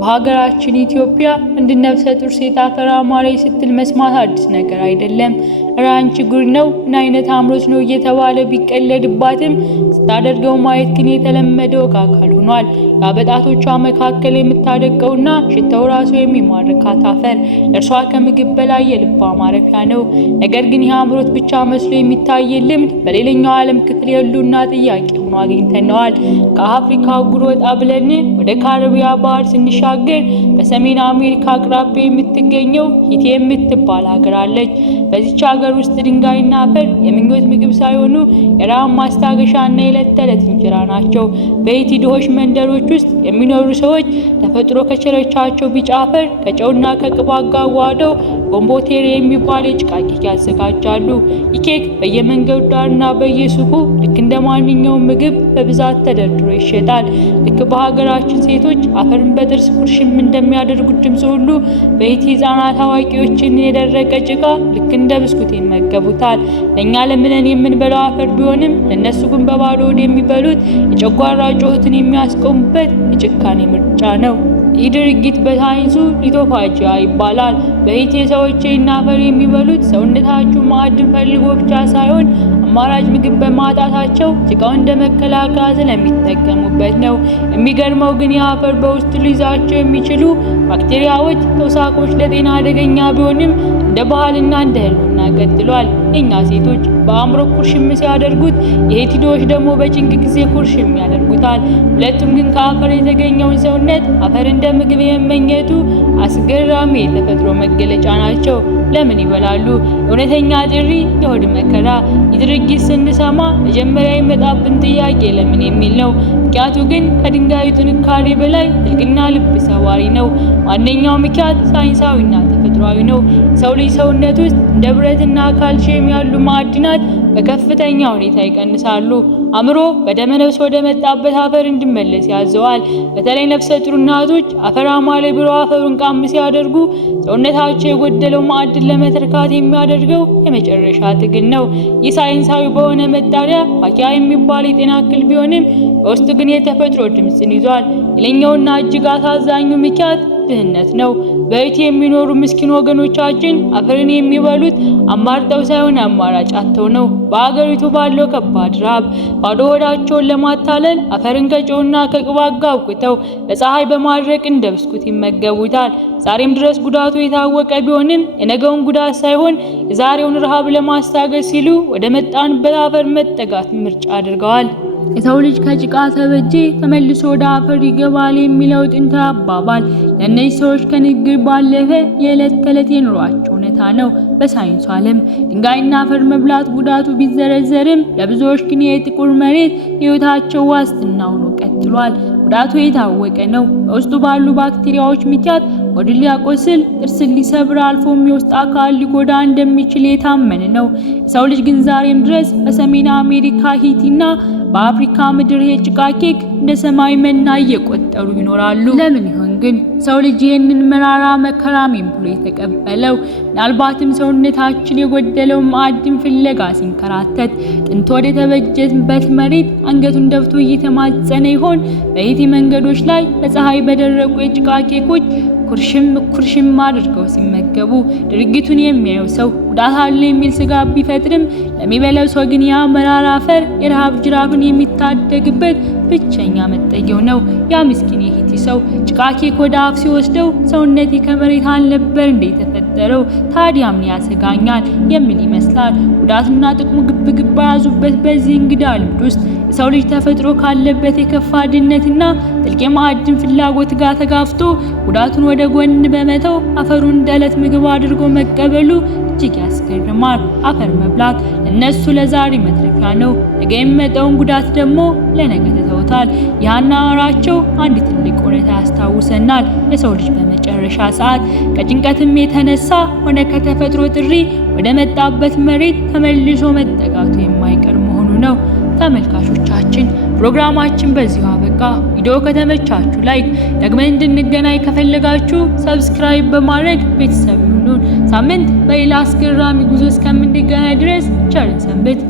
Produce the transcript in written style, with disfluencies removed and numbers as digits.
በሀገራችን ኢትዮጵያ እንደ ነፍሰ ጡር ሴት አፈር አማረኝ ስትል መስማት አዲስ ነገር አይደለም። ኧረ አንቺ ጉድ ነው፣ ምን አይነት አምሮት ነው እየተባለ ቢቀለድባትም ስታደርገው ማየት ግን የተለመደው አካል ሆኗል። በጣቶቿ መካከል የምታደቀውና ሽታው ራሱ የሚማርካት አፈር ለእርሷ ከምግብ በላይ የልቧ ማረፊያ ነው። ነገር ግን ይህ አምሮት ብቻ መስሎ የሚታይ ልምድ በሌላኛው ዓለም ክፍል የሉና ጥያቄ ሆኖ አግኝተነዋል። ከአፍሪካ አህጉር ወጣ ብለን ወደ ካሪቢያ ባህር ስንሻገር በሰሜን አሜሪካ አቅራቢያ የምትገኘው ሂቲ የምትባል ሀገር አለች። በዚች ሀገር ውስጥ ድንጋይና አፈር የምኞት ምግብ ሳይሆኑ የረሃብ ማስታገሻና የዕለት ተዕለት እንጀራ ናቸው። በሂቲ ድሆች መንደሮች ውስጥ የሚኖሩ ሰዎች ተፈጥሮ ከቸረቻቸው ቢጫ አፈር ከጨውና ከቅባት ጋር ዋህደው ቦምቦቴሬ የሚባል የጭቃ ኬክ ያዘጋጃሉ። ይህ ኬክ በየመንገዱ ዳርና በየሱቁ ልክ እንደ ማንኛውም ምግብ በብዛት ተደርድሮ ይሸጣል። ልክ በሀገራችን ሴቶች አፈርን በጥርስ ኩርሽም እንደሚያደርጉት ድምፅ ሁሉ በሂቲ ህፃናት አዋቂዎችን የደረቀ ጭቃ ልክ እንደ ብስኩት ይመገቡታል። ለእኛ ለምነን የምንበላው አፈር ቢሆንም ለእነሱ ግን በባዶ ሆድ የሚበሉት የጨጓራ ጩኸትን የሚያስቆሙበት የጭካኔ ምርጫ ነው። ይህ ድርጊት በሳይንሱ ሊቶፋጂያ ይባላል። በሂቲ ሰዎች ይህን አፈር የሚበሉት ሰውነታቸው ማዕድን ፈልጎ ብቻ ሳይሆን አማራጭ ምግብ በማጣታቸው ጭቃውን እንደ መከላከያ ስለሚጠቀሙበት ነው። የሚገርመው ግን ይህ አፈር በውስጡ ሊይዛቸው የሚችሉ ባክቴሪያዎች፣ ተውሳኮች ለጤና አደገኛ ቢሆንም እንደ ባህልና እንደ ህልውና ቀጥሏል። እኛ ሴቶች በአእምሮ ኩርሽም ሲያደርጉት የሂቲ ድሆች ደግሞ በጭንቅ ጊዜ ኩርሽም ያደርጉታል። ሁለቱም ግን ከአፈር የተገኘውን ሰውነት አፈር እንደ ምግብ የመመኘቱ አስገራሚ የተፈጥሮ መገለጫ ናቸው። ለምን ይበላሉ? እውነተኛ ጥሪ የሆድ መከራ። ድርጊት ስንሰማ መጀመሪያ የሚመጣብን ጥያቄ ለምን የሚል ነው። ምክንያቱ ግን ከድንጋዩ ጥንካሬ በላይ ጥልቅና ልብ ሰባሪ ነው። ዋነኛው ምክንያት ሳይንሳዊና ተፈጥሯዊ ነው። የሰው ልጅ ሰውነት ውስጥ እንደ ብረትና ካልሲየም ያሉ ማዕድናት በከፍተኛ ሁኔታ ይቀንሳሉ። አእምሮ በደመ ነፍስ ወደ መጣበት አፈር እንዲመለስ ያዘዋል። በተለይ ነፍሰ ጡር እናቶች አፈር አማረኝ ብለው አፈሩን ቃም ሲያደርጉ ሰውነታቸው የጎደለው ማዕድን ለመተካት የሚያደርገው የመጨረሻ ትግል ነው። ይህ ሳይንሳዊ በሆነ መጣሪያ ፋኪያ የሚባል የጤና እክል ቢሆንም በውስጡ ግን የተፈጥሮ ድምፅን ይዟል። ሌላኛውና እጅግ አሳዛኙ ምክንያት ድህነት ነው። በሂቲ የሚኖሩ ምስኪን ወገኖቻችን አፈርን የሚበሉት አማርጠው ሳይሆን አማራጭ አጥተው ነው። በአገሪቱ ባለው ከባድ ረሃብ ባዶ ሆዳቸውን ለማታለል አፈርን ከጨውና ከቅባት ጋር አውቅተው በፀሐይ በማድረቅ እንደ ብስኩት ይመገቡታል። ዛሬም ድረስ ጉዳቱ የታወቀ ቢሆንም የነገውን ጉዳት ሳይሆን የዛሬውን ረሃብ ለማስታገስ ሲሉ ወደ መጣንበት አፈር መጠጋት ምርጫ አድርገዋል። የሰው ልጅ ከጭቃ ተበጄ ተመልሶ ወደ አፈር ይገባል የሚለው ጥንታዊ አባባል ለእነዚህ ሰዎች ከንግግር ባለፈ የዕለት ተዕለት የኑሯቸው እውነታ ነው። በሳይንሱ ዓለም ድንጋይና አፈር መብላት ጉዳቱ ቢዘረዘርም ለብዙዎች ግን የጥቁር መሬት ሕይወታቸው ዋስትና ሆኖ ቀጥሏል። ጉዳቱ የታወቀ ነው። በውስጡ ባሉ ባክቴሪያዎች ምክንያት ሆድን ሊያቆስል፣ ጥርስን ሊሰብር፣ አልፎም የውስጥ አካል ሊጎዳ እንደሚችል የታመነ ነው። የሰው ልጅ ግን ዛሬም ድረስ በሰሜን አሜሪካ ሂቲና በአፍሪካ ምድር የጭቃ ኬክ እንደ ሰማይ መና እየቆጠሩ ይኖራሉ። ለምን ይሆን ግን ሰው ልጅ ይህንን መራራ መከራሜን ብሎ የተቀበለው? ምናልባትም ሰውነታችን የጎደለው ማዕድን ፍለጋ ሲንከራተት ጥንት ወደ ተበጀበት መሬት አንገቱን ደፍቶ እየተማጸነ ይሆን? በሂቲ መንገዶች ላይ በፀሐይ በደረቁ የጭቃ ኬኮች ኩርሽም አድርገው ሲመገቡ ድርጊቱን የሚያየው ሰው ጉዳት አለ የሚል ስጋት ቢፈጥርም ለሚበላው ሰው ግን ያ መራራ አፈር የረሃብ ጅራፍን የሚታደግበት ብቸኛ መጠጊያው ነው። ያ ምስኪን የሂቲ ሰው ጭቃ ኬክ ወደ አፍ ሲወስደው ሰውነቴ ከመሬት አልነበር እንደ የተፈጠረው ታዲያ ምን ያሰጋኛል የሚል ይመስላል። ጉዳትና ጥቅሙ ግብ ያዙበት በዚህ እንግዳ ልምድ ውስጥ የሰው ልጅ ተፈጥሮ ካለበት የከፋ ድህነትና ጥልቅ የማዕድን ፍላጎት ጋር ተጋፍቶ ጉዳቱን ወደ ጎን በመተው አፈሩን እንደ ዕለት ምግብ አድርጎ መቀበሉ እጅግ ያስገርማል። አፈር መብላት ለነሱ ለዛሬ መትረፊያ ነው። ነገ የሚመጣውን ጉዳት ደግሞ ለነገ ተተውታል። ያናራቸው አንድ ትልቅ እውነታ ያስታውሰናል። የሰው ልጅ በመጨረሻ ሰዓት ከጭንቀትም የተነሳ ሆነ ከተፈጥሮ ጥሪ ወደ መጣበት መሬት ተመልሶ መጠጋቱ የማይቀር መሆኑ ነው። ተመልካቾቻችን ፕሮግራማችን በዚሁ አበቃ። ቪዲዮ ከተመቻችሁ ላይክ፣ ደግመን እንድንገናኝ ከፈለጋችሁ ሰብስክራይብ በማድረግ ቤተሰብ ይሁኑ። ሳምንት በሌላ አስገራሚ ጉዞ እስከምንገናኝ ድረስ ቸር ሰንብቱ።